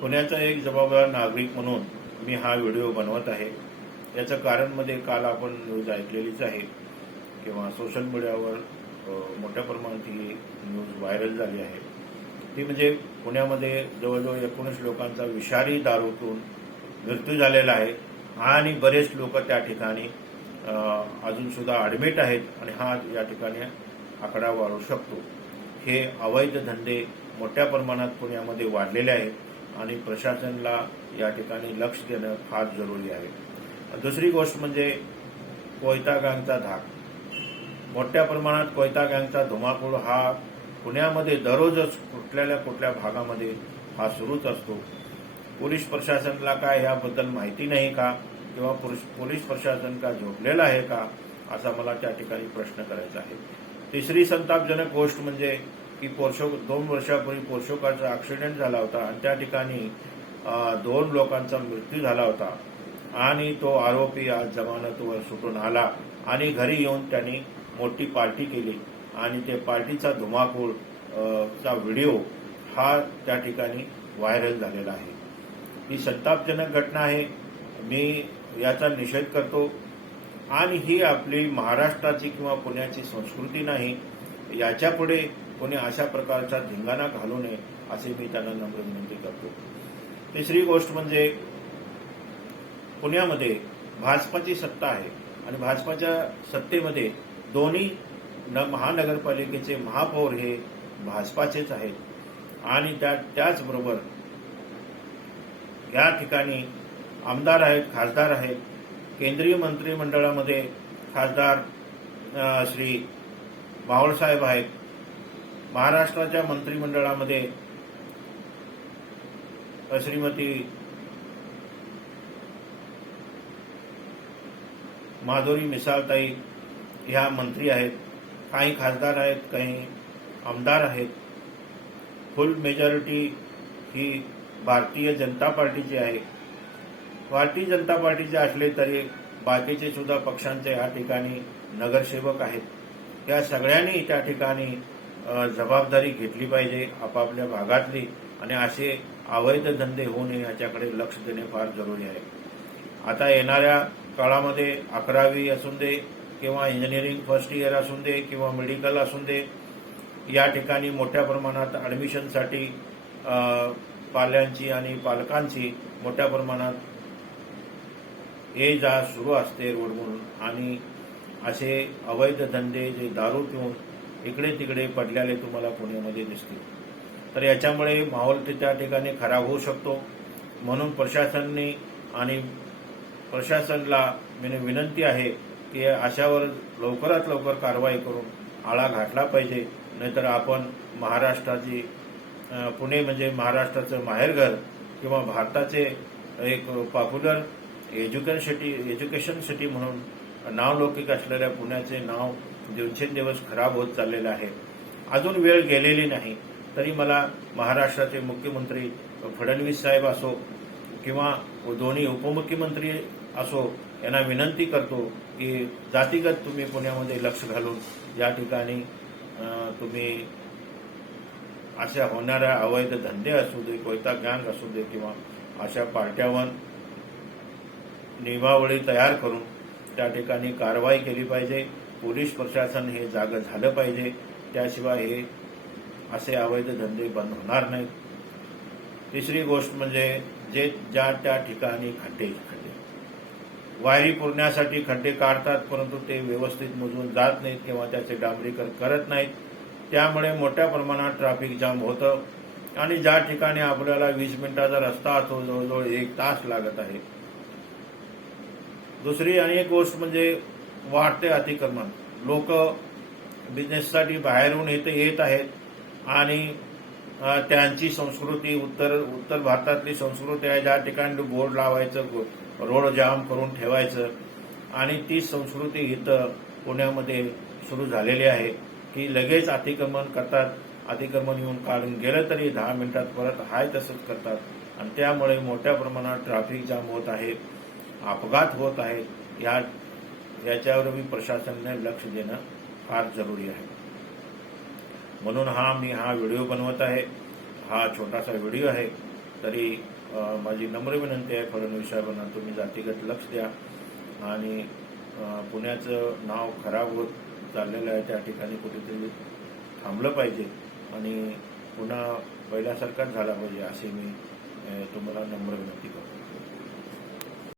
पुण्याचा एक जबाबदार नागरिक म्हणून मी हा व्हिडिओ बनवत आहे. याचं कारण म्हणजे काल आपण न्यूज ऐकलेलीच आहे किंवा सोशल मीडियावर मोठ्या प्रमाणात ही न्यूज व्हायरल झाली आहे. ती म्हणजे पुण्यामध्ये जवळजवळ 19 लोकांचा विषारी दारूतून मृत्यू झालेला आहे आणि बरेच लोक त्या ठिकाणी अजून सुद्धा ॲडमिट आहेत आणि हा या ठिकाणी आकडा वाढू शकतो. हे अवैध धंदे मोठ्या प्रमाणात पुण्यामध्ये वाढलेले आहेत आणि प्रशासनाला या ठिकाणी लक्ष देणं फार जरुरी आहे. दुसरी गोष्ट म्हणजे कोयता गँगचा धाक. मोठ्या प्रमाणात कोयता गँगचा धुमाकूळ हा पुण्यामध्ये दररोजच कुठल्या भागामध्ये हा सुरूच असतो. पोलीस प्रशासनाला काय याबद्दल माहिती नाही का किंवा पोलीस प्रशासन का झोपलेलं आहे का असा मला त्या ठिकाणी प्रश्न करायचा आहे. तिसरी संतापजनक गोष्ट म्हणजे की 2 वर्षापूर्वी पोर्शोकाचा ऍक्सिडेंट झाला होता आणि त्या ठिकाणी 2 लोकांचा मृत्यू झाला होता आणि तो आरोपी आज जमानतवर सुटून आला आणि घरी येऊन त्यांनी मोठी पार्टी केली आणि ते पार्टीचा धुमाकूळ चा व्हिडिओ हा त्या ठिकाणी व्हायरल झालेला आहे. ही संतापजनक घटना आहे. मी याचा निषेध करतो आणि ही आपली महाराष्ट्राची किंवा पुण्याची संस्कृती नाही. याच्यापुढे कोणी अशा प्रकारचा धिंगाणा घालू नये असे मी त्यांना नम्र विनंती करतो. तिसरी गोष्ट म्हणजे पुण्यामध्ये भाजपाची सत्ता आहे आणि भाजपाच्या सत्तेमध्ये दोन्ही महानगरपालिकेचे महापौर हे भाजपाचेच आहेत आणि त्याचबरोबर या ठिकाणी आमदार आहेत, खासदार आहेत. केंद्रीय मंत्रिमंडळामध्ये खासदार श्री मावळसाहेब आहेत. महाराष्ट्राच्या मंत्रिमंडळामध्ये श्रीमती माधुरी मिसाळताई ह्या मंत्री आहेत. काही खासदार आहेत, काही आमदार आहेत. फुल मेजॉरिटी ही भारतीय जनता पार्टीची आहे. भारतीय जनता पार्टीचे असले तरी बाकीचे सुद्धा पक्षांचे या ठिकाणी नगरसेवक आहेत. या सगळ्यांनी त्या ठिकाणी जबाबदारी घेतली पाहिजे आपापल्या भागातली आणि असे अवैध धंदे होऊ नये याच्याकडे लक्ष देणे फार जरुरी आहे. आता येणाऱ्या काळामध्ये 11वी असून दे किंवा इंजिनिअरिंग फर्स्ट इयर असून दे किंवा मेडिकल असून दे या ठिकाणी मोठ्या प्रमाणात ॲडमिशनसाठी पाल्यांची आणि पालकांची मोठ्या प्रमाणात ये जा सुरू असते रोडवरून आणि असे अवैध धंदे जे दारू पिऊन इकडे तिकडे पडलेले तुम्हाला पुण्यामध्ये दिसतील. तर याच्यामुळे माहोल त्या ठिकाणी खराब होऊ शकतो. म्हणून प्रशासनाने आणि प्रशासनाला विनंती आहे की अशावर लवकरात लवकर कारवाई करून आळा घातला पाहिजे. नाहीतर आपण महाराष्ट्राची पुणे म्हणजे महाराष्ट्राचं माहेरघर किंवा भारताचे एक पॉप्युलर एज्युकेशन सिटी म्हणून नावलौकिक असलेल्या पुण्याचे नाव दिवसेंदिवस खराब होत चाललेलं आहे. अजून वेळ गेलेली नाही तरी मला महाराष्ट्राचे मुख्यमंत्री फडणवीस साहेब असो किंवा दोन्ही उपमुख्यमंत्री असो यांना विनंती करतो की जातीगत तुम्ही पुण्यामध्ये लक्ष घालून या ठिकाणी तुम्ही अशा होणाऱ्या अवैध धंदे असू दे, कोयता गँग असू दे किंवा अशा पार्ट्यावर नियमावली तयार करून त्या ठिकाणी कारवाई केली पाहिजे. पोलीस प्रशासन हे जागं झालं पाहिजे. त्याशिवाय हे असे अवैध धंदे बंद होणार नाहीत. तिसरी गोष्ट म्हणजे ज्या त्या ठिकाणी खड्डे वायरी पुरण्यासाठी खड्डे काढतात परंतु ते व्यवस्थित मोजून जात नाहीत किंवा त्याचे डांबरीकरण करत नाहीत. त्यामुळे मोठ्या प्रमाणात ट्रॅफिक जाम होतं आणि ज्या ठिकाणी आपल्याला 20 मिनिटाचा रस्ता असतो जवळजवळ 1 तास लागत आहे. दुसरी आणि एक गोष्ट म्हणजे वाढते अतिक्रमण. लोक बिझनेससाठी बाहेरून इथे येत आहेत आणि त्यांची संस्कृती उत्तर भारतातली संस्कृती आहे ज्या ठिकाणी बोर्ड लावायचं, रोड जाम करून ठेवायचं आणि ती संस्कृती इथं पुण्यामध्ये सुरू झालेली आहे की लगेच अतिक्रमण करतात. अतिक्रमण येऊन काढून गेलं तरी 10 मिनिटात परत हाय तसंच करतात आणि त्यामुळे मोठ्या प्रमाणात ट्रॅफिक जाम होत आहे, अपघात होत आहेत. याच्यावरही प्रशासनाने लक्ष देणं फार जरुरी आहे. म्हणून मी हा व्हिडिओ बनवत आहे. हा छोटासा व्हिडिओ आहे तरी माझी नम्र विनंती आहे फडणवीस साहेबांना, तुम्ही जातीगत लक्ष द्या आणि पुण्याचं नाव खराब होत चाललेलं आहे, त्या ठिकाणी कुठेतरी थांबलं पाहिजे आणि पुन्हा पहिल्यासारखाच झाला पाहिजे अशी मी तुम्हाला नम्र विनंती करतो.